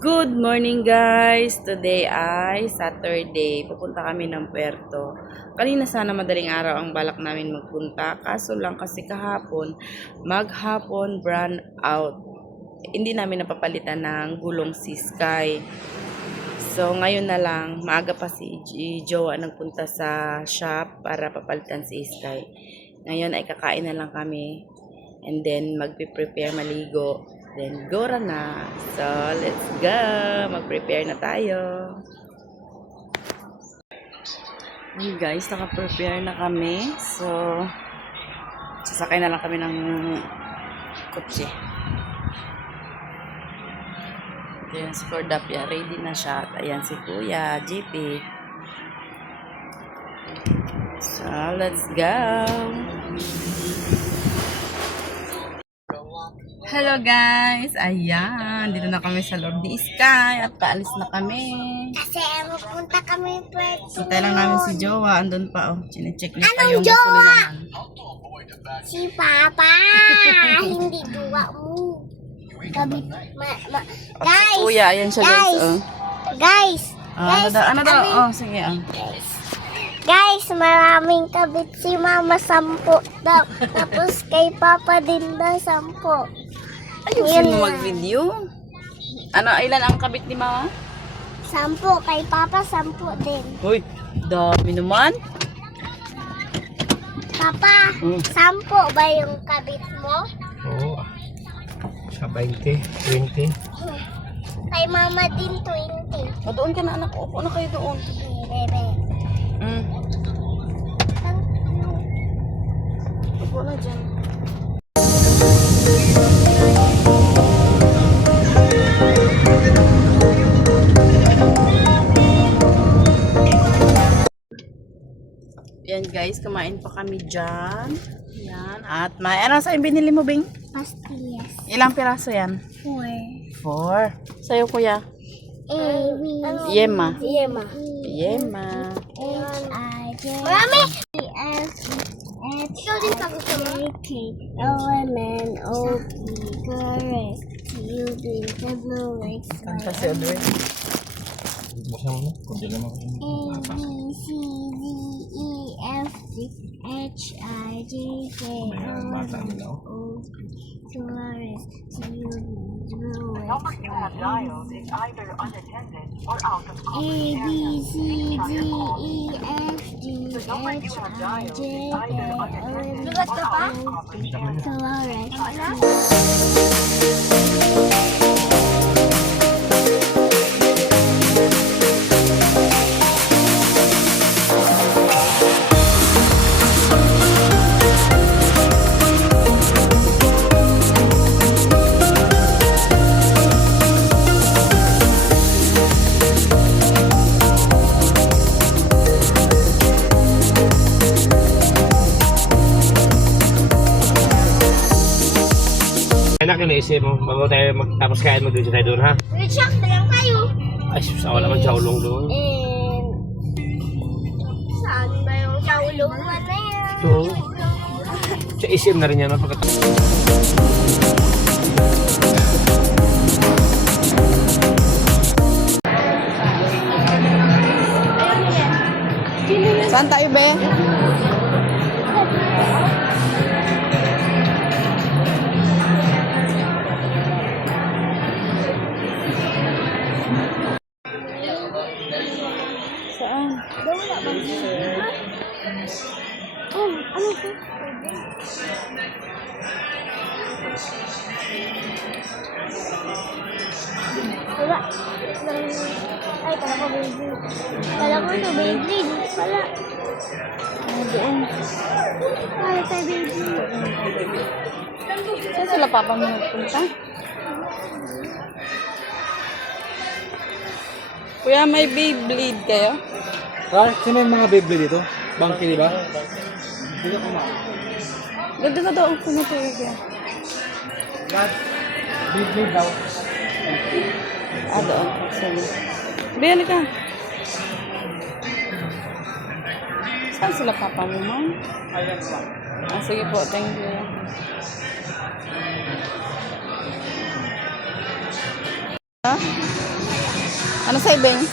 Good morning guys! Today ay Saturday. Pupunta kami ng Puerto. Kanina sana madaling araw ang balak namin magpunta. Kaso lang kasi kahapon, maghapon brand out. Hindi namin napapalitan ng gulong si Sky. So ngayon na lang, maaga pa si Jowa nagpunta sa shop para papalitan si Sky. Ngayon ay kakain na lang kami. And then magpe-prepare maligo. Then, go na. So, let's go. Mag-prepare na tayo. Hey guys, naka-prepare na kami. So, sasakay na lang kami ng kotse. Ayan si Cordapia. Ready na siya. At ayan si Kuya, JP. So, let's go. Hello guys! Ayan, dito na kami sa loob ni Sky at paalis na kami. Kasi magpunta kami Puerto. Hintay lang namin si Jowa, andun pa oh. Chine-check niya pa Anong yung Jowa? gasolinahan. Si Papa! Hindi duwa mo. Gabi, At si guys! Kuya, ayan siya guys. Oh. Guys! Ano daw? Oh, sige. Guys, maraming kabit si Mama, 10 daw. Tapos kay Papa din daw, 10. Ayusin mo mag-video. Ano, ilan ang kabit ni Mama? 10. Kay Papa, 10 din. Uy, dami naman. Papa, 10 ba yung kabit mo? Oo. Sa 20, 20. Kay Mama din, 20. O, doon ka na anak. Upo na kayo doon. Bebe. Upo na dyan. Yan guys, kumain pa kami dyan. Yan. At may, ano sa binili mo, Bing? Pastillas. Ilang piraso yan? 4. 4. Sa'yo, Kuya? Yema. Yema. Yema. H-I-J. Marami! Ikaw din sa gusto mo. L-M-N-O-P. Correct. U-D-W-X. Kanta si Audrey. Buksan mo na. Kundi naman. A-B-C-D-E-F-G H-I-J-K L-M-N-O-P. Correct. The number you have dialed is either unattended or out of A B C D E F G H I J K L M N O P. Correct. Anak, yung naisip mo, bago tayo magtapos kain mo doon tayo doon, ha? Richard, dalang tayo. Ay, sawa naman Chaolong doon. Saan ba yung chaulungan na yan? Ito. Sa isim na rin yan, pagkatapos. Saan tayo, Be? Saan? Wala ba? Oh, ano ko? Wala. Ay, kala ko baby. Kala ko ito baby. Wala. Ano doon? Wala tayo baby. Saan sila papa mo nagpunta? Kuya, may Beyblade kayo? Sino yung mga Beyblade dito? Bangki, di ba? Ganda ka doon kung natulog yan. Beyblade daw. Ah, doon. Sige. Bili ka. Saan sila papa mo, ma'am? Ah, sige po. Thank you. Ha? Ano sa ibeng?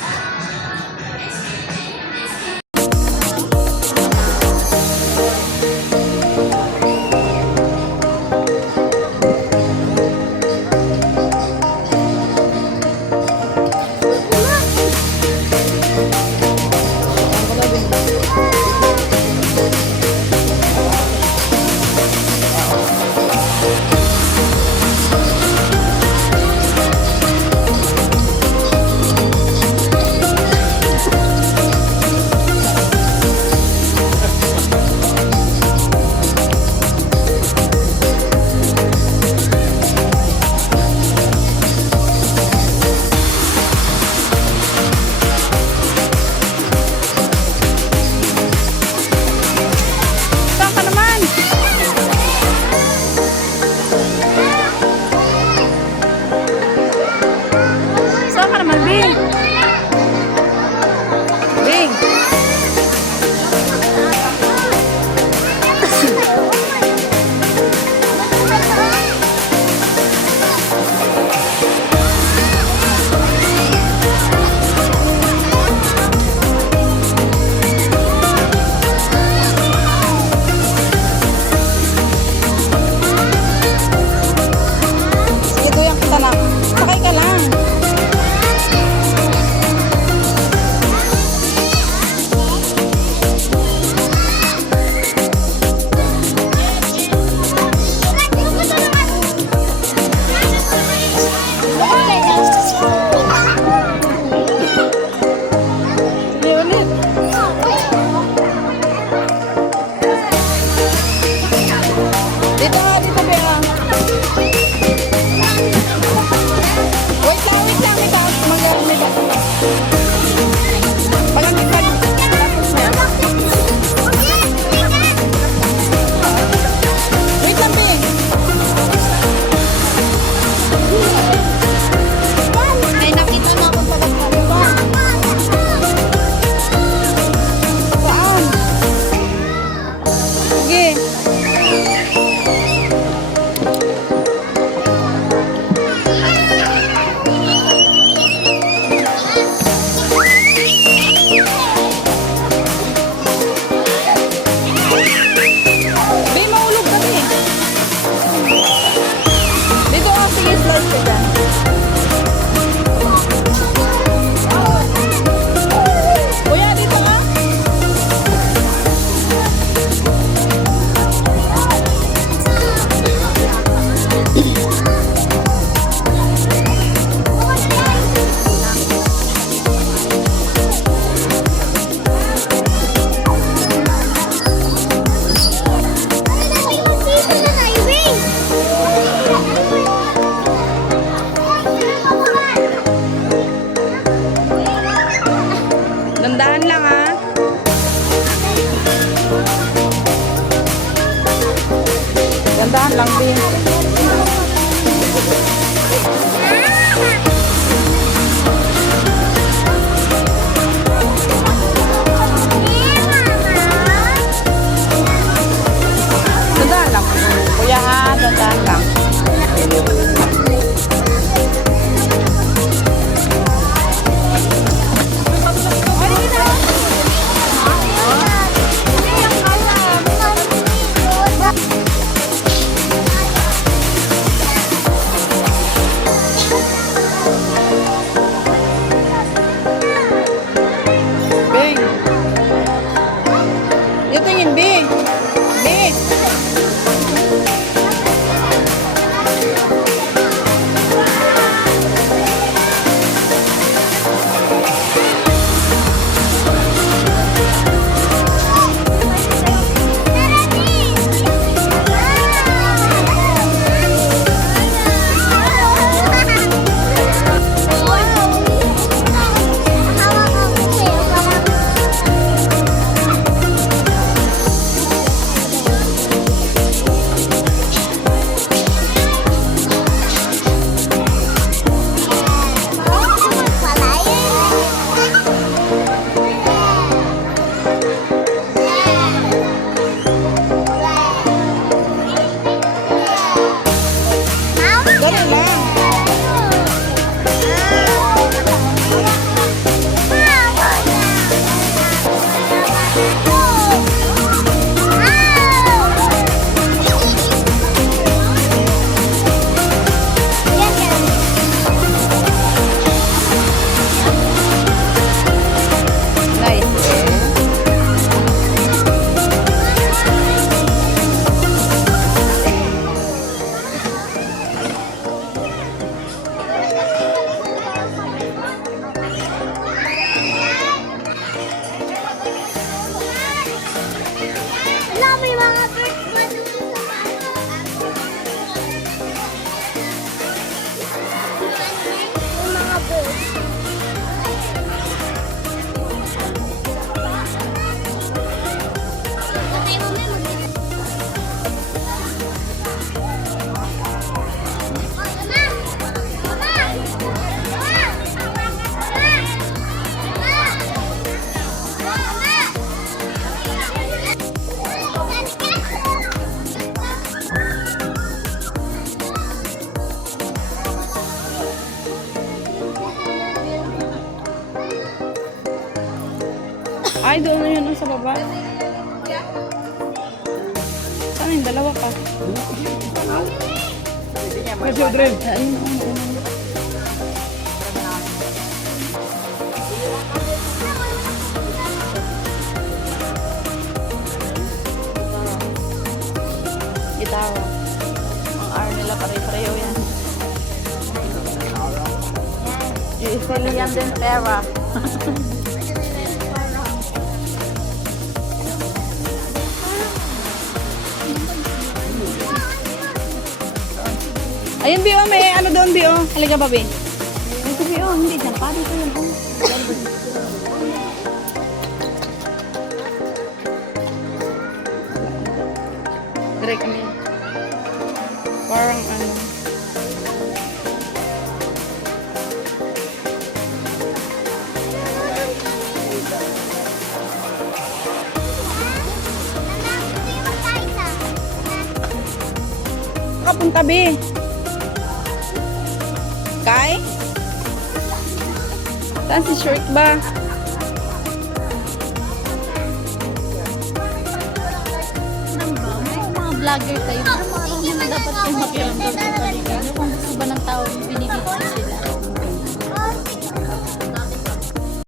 Ay, doon na yun sa baba. Saan yung dalawa pa? Kasi Audrey. Ayun, ayun. Gitawa. Ang R nila pare-pareho yan. Usually yan din pera. Ayun, Bio, may ano doon, Bio. Halika ba, Bio? Ito, Bio, hindi dyan pa. Dito yun. Dire kami. Parang ano. Kapunta, Bi. Kai? Saan si Shirk ba? Mga vlogger kayo. Parang dapat kayo makiramdam sa